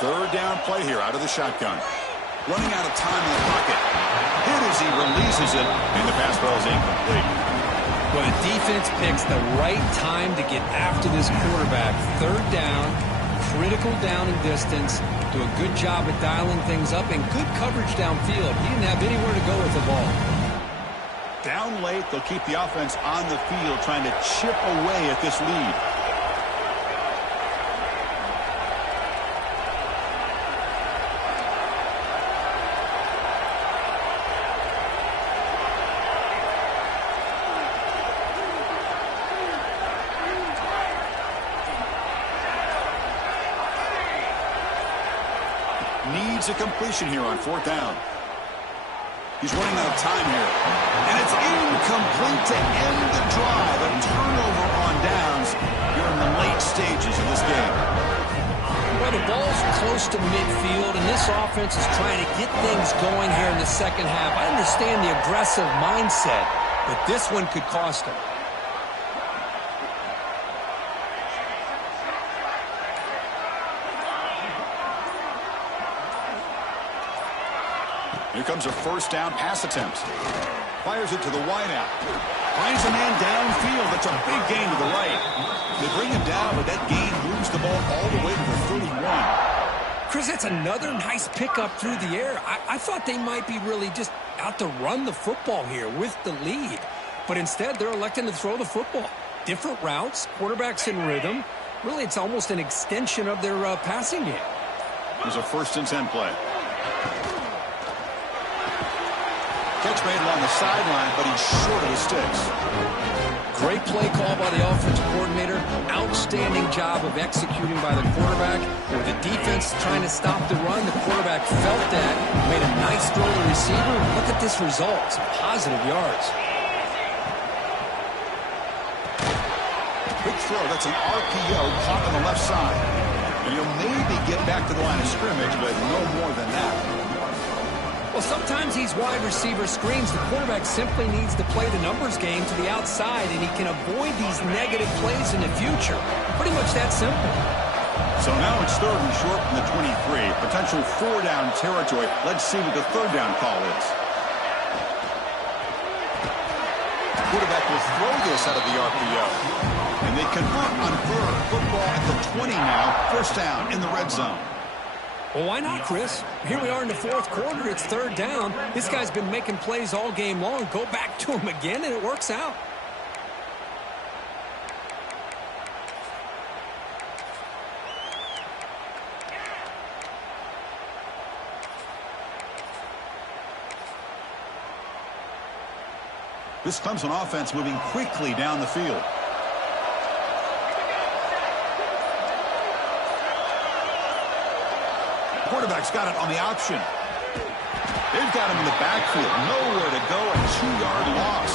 Third down play here out of the shotgun. Running out of time in the pocket. Hit as he releases it, and the pass ball is incomplete. Well, the defense picks the right time to get after this quarterback. Third down, critical down and distance. Do a good job at dialing things up and good coverage downfield. He didn't have anywhere to go with the ball. Down late, they'll keep the offense on the field trying to chip away at this lead. Needs a completion here on fourth down. He's running out of time here. And it's incomplete to end the drive. A turnover on downs here in the late stages of this game. Well, the ball's close to midfield, and this offense is trying to get things going here in the second half. I understand the aggressive mindset, but this one could cost them. Here comes a first down pass attempt. Fires it to the wideout. Finds a man downfield. That's a big gain to the right. They bring him down, but that gain moves the ball all the way to the 31. Chris, that's another nice pickup through the air. I thought they might be really just out to run the football here with the lead. But instead, they're electing to throw the football. Different routes, quarterbacks in rhythm. Really, it's almost an extension of their passing game. There's a 1st and 10 play. Catch made along the sideline, but he's short of the sticks. Great play call by the offensive coordinator. Outstanding job of executing by the quarterback. With the defense trying to stop the run, the quarterback felt that. Made a nice throw to the receiver. Look at this result. Some positive yards. Quick throw. That's an RPO caught on the left side. And he'll maybe get back to the line of scrimmage, but no more than that. Well, sometimes these wide receiver screens, the quarterback simply needs to play the numbers game to the outside, and he can avoid these negative plays in the future. Pretty much that simple. So now it's 3rd and short from the 23. Potential 4-down territory. Let's see what the 3rd down call is. The quarterback will throw this out of the RPO. And they convert on 3rd. Football at the 20 now. 1st down in the red zone. Well, why not, Chris? Here we are in the 4th quarter. It's 3rd down. This guy's been making plays all game long. Go back to him again, and it works out. This Clemson offense moving quickly down the field. Quarterback's got it on the option. They've got him in the backfield. Nowhere to go. A 2-yard loss.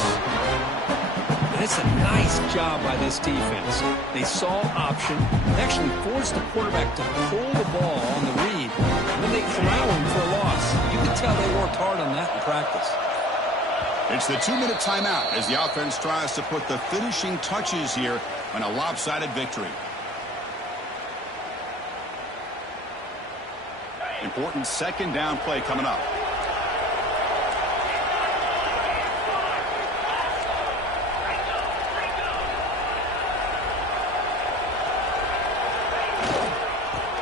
And it's a nice job by this defense. They saw option, actually forced the quarterback to pull the ball on the read, and then they corral him for a loss. You can tell they worked hard on that in practice. It's the 2-minute timeout as the offense tries to put the finishing touches here on a lopsided victory. Important 2nd down play coming up.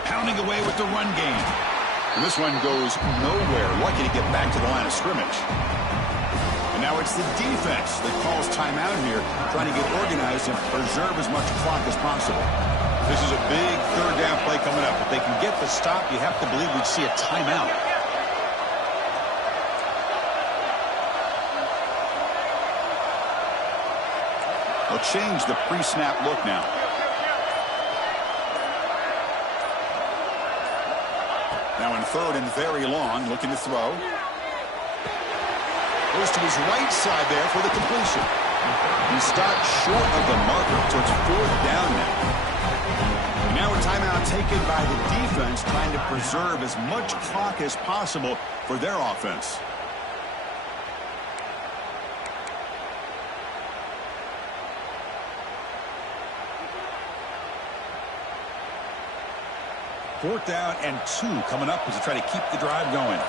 Pounding away with the run game. And this one goes nowhere. Lucky to get back to the line of scrimmage. And now it's the defense that calls timeout here, trying to get organized and preserve as much clock as possible. This is a big 3rd down play coming up. If they can get the stop, you have to believe we'd see a timeout. They'll change the pre-snap look now. Now in 3rd and very long, looking to throw. Goes to his right side there for the completion. He stopped short of the marker, so it's 4th down now. Now a timeout taken by the defense, trying to preserve as much clock as possible for their offense. 4th down and 2 coming up as they try to keep the drive going.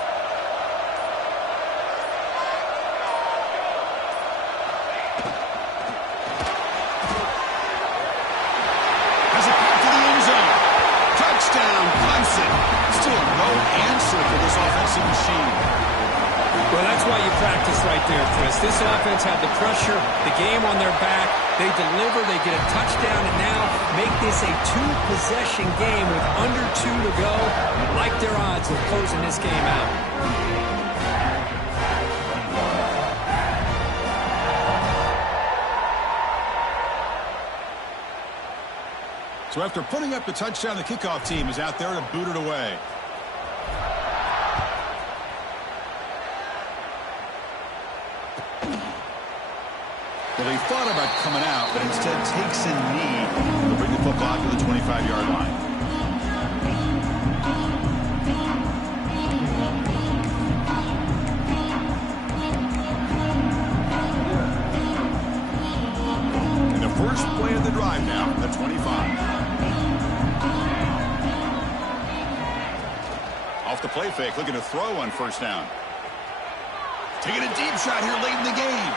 Has it back to the end zone. Touchdown, Clemson. Still no answer for this offensive machine. Well, that's why you practice right there, Chris. This offense had the pressure, the game on their back. They deliver, they get a touchdown, and now make this a 2-possession game with under 2 to go. I like their odds of closing this game out. So after putting up the touchdown, the kickoff team is out there to boot it away. Well, he thought about coming out, but instead takes a knee to bring the football to the 25-yard line. And the first play of the drive now, the 25. Off the play fake, looking to throw on 1st down. Taking a deep shot here late in the game.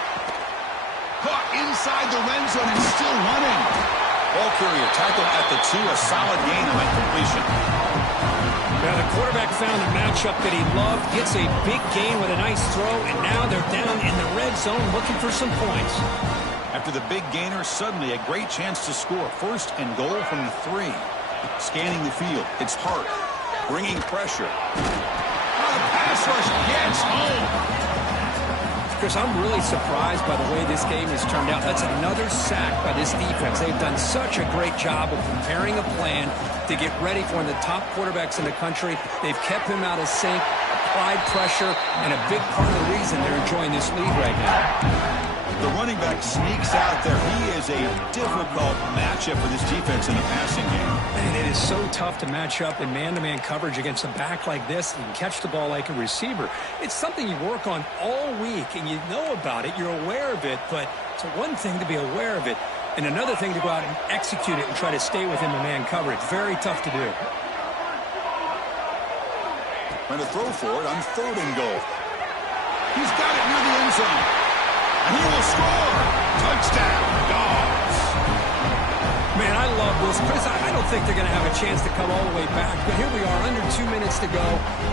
Caught inside the red zone and still running. Ball carrier tackled at the 2, a solid gain on that completion. Now the quarterback found a matchup that he loved, gets a big gain with a nice throw, and now they're down in the red zone looking for some points. After the big gainer, suddenly a great chance to score. 1st and goal from the 3. Scanning the field, it's Hart, bringing pressure. Oh, the pass rush gets home. Chris, I'm really surprised by the way this game has turned out. That's another sack by this defense. They've done such a great job of preparing a plan to get ready for one of the top quarterbacks in the country. They've kept him out of sync, applied pressure, and a big part of the reason they're enjoying this lead right now. The running back sneaks out there. He is a difficult matchup for this defense in the passing game. And it is so tough to match up in man-to-man coverage against a back like this and catch the ball like a receiver. It's something you work on all week, and you know about it. You're aware of it, but it's one thing to be aware of it, and another thing to go out and execute it and try to stay within the man coverage. Very tough to do. Trying to throw for it on 3rd and goal. He's got it near the end zone. And he will score. Touchdown, Dogs. Man, I love this. Chris, I don't think they're going to have a chance to come all the way back, but here we are, under 2 minutes to go,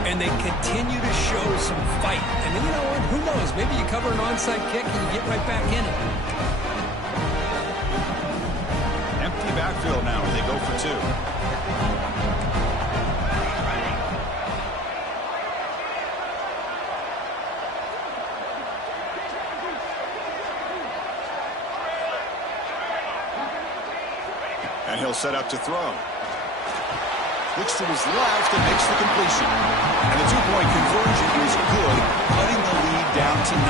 and they continue to show some fight. And then, you know what? Who knows? Maybe you cover an onside kick and you get right back in it. Empty backfield now as they go for 2. And he'll set up to throw. Looks to his left and makes the completion. And the 2-point conversion is good, cutting the lead down to 9.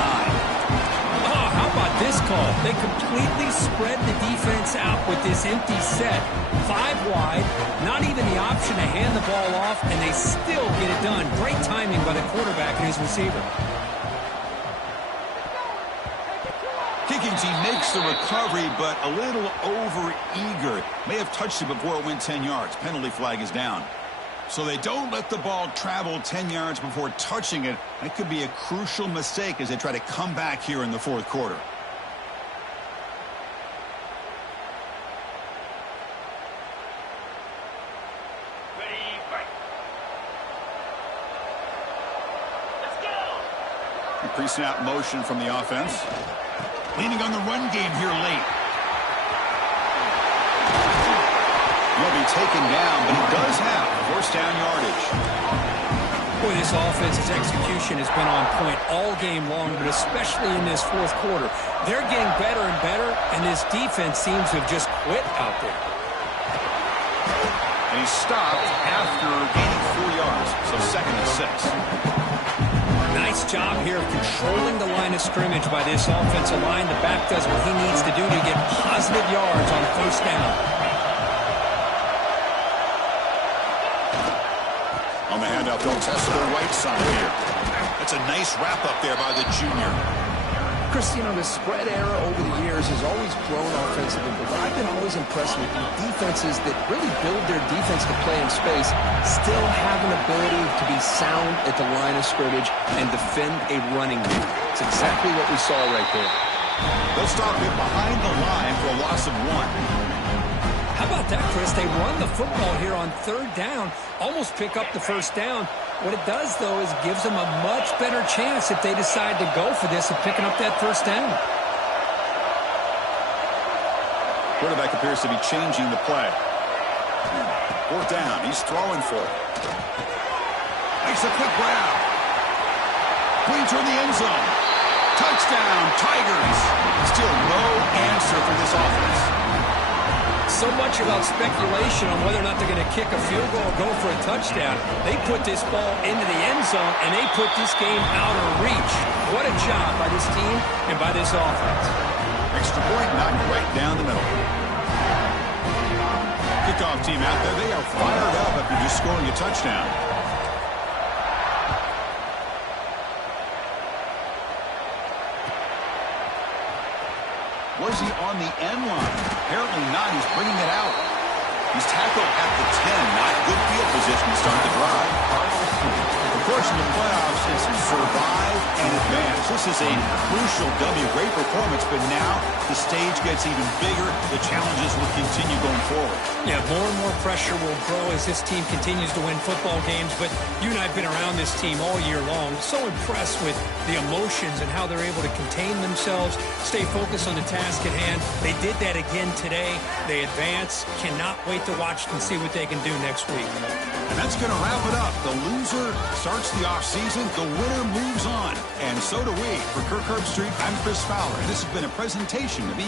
Oh, how about this call? They completely spread the defense out with this empty set. 5 wide, not even the option to hand the ball off, and they still get it done. Great timing by the quarterback and his receiver. Kicking team makes the recovery, but a little over-eager. May have touched it before it went 10 yards. Penalty flag is down. So they don't let the ball travel 10 yards before touching it. That could be a crucial mistake as they try to come back here in the 4th quarter. Ready, fight. Let's go. Pre-snap motion from the offense. Leaning on the run game here late. He'll be taken down, but he does have 1st down yardage. Boy, this offense's execution has been on point all game long, but especially in this 4th quarter. They're getting better and better, and this defense seems to have just quit out there. And he's stopped after gaining 4 yards, so 2nd and 6. Nice job here of controlling the line of scrimmage by this offensive line. The back does what he needs to do to get positive yards on 1st down. On the handoff, they'll test the right side here. That's a nice wrap-up there by the junior. Chris, you know, the spread era over the years has always grown offensively, but what I've been always always impressed with me. Defenses that really build their defense to play in space still have an ability to be sound at the line of scrimmage and defend a running game. It's exactly what we saw right there. They'll stop it behind the line for a loss of 1. How about that, Chris? They run the football here on 3rd down, almost pick up the 1st down. What it does, though, is gives them a much better chance if they decide to go for this of picking up that 1st down. Quarterback appears to be changing the play. 4th down. He's throwing for it. Makes a quick grab. Clean toward the end zone. Touchdown, Tigers. Still no answer for this offense. So much about speculation on whether or not they're going to kick a field goal or go for a touchdown. They put this ball into the end zone, and they put this game out of reach. What a job by this team and by this offense. Extra point knocked right down the middle. Kickoff team out there. They are fired up after just scoring a touchdown. Was he on the end line? Apparently not. He's bringing it out. He's tackled at the 10. Not good field position to start the drive. Of course, in the playoffs, it's survive and advance. This is a crucial W. Great performance, but now the stage gets even bigger. The challenges will continue going forward. Yeah, more and more pressure will grow as this team continues to win football games. But you and I have been around this team all year long. So impressed with the emotions and how they're able to contain themselves, stay focused on the task at hand. They did that again today. They advance. Cannot wait to watch and see what they can do next week. And that's going to wrap it up. The loser starts the offseason. The winner moves on. And so do we. For Kirk Herbstreit, I'm Chris Fowler. This has been a presentation of EA.